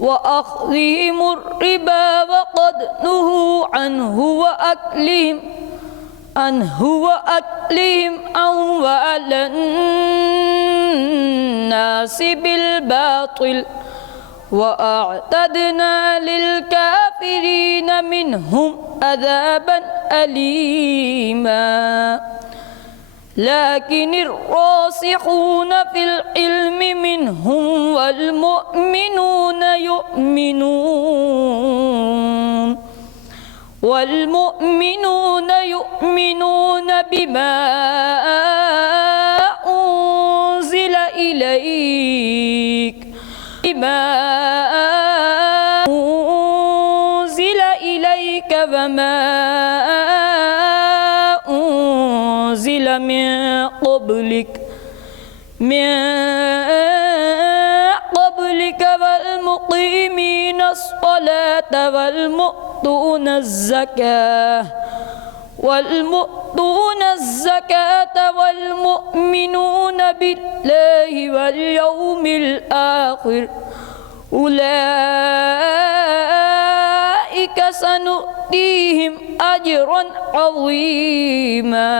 وأخذهم الربا وقد نهوا عنه وأكلهم أموال الناس بالباطل وأعتدنا للكافرين منهم عذابا أليما لكن الراسخون في العلم منهم والمؤمنون يؤمنون بما أنزل إليك وما أنزل من قبلك والمقيمين الصلاة والمؤتون الزكاة والمؤمنون بالله واليوم الآخر أولئك سنؤتيهم أجرا عظيما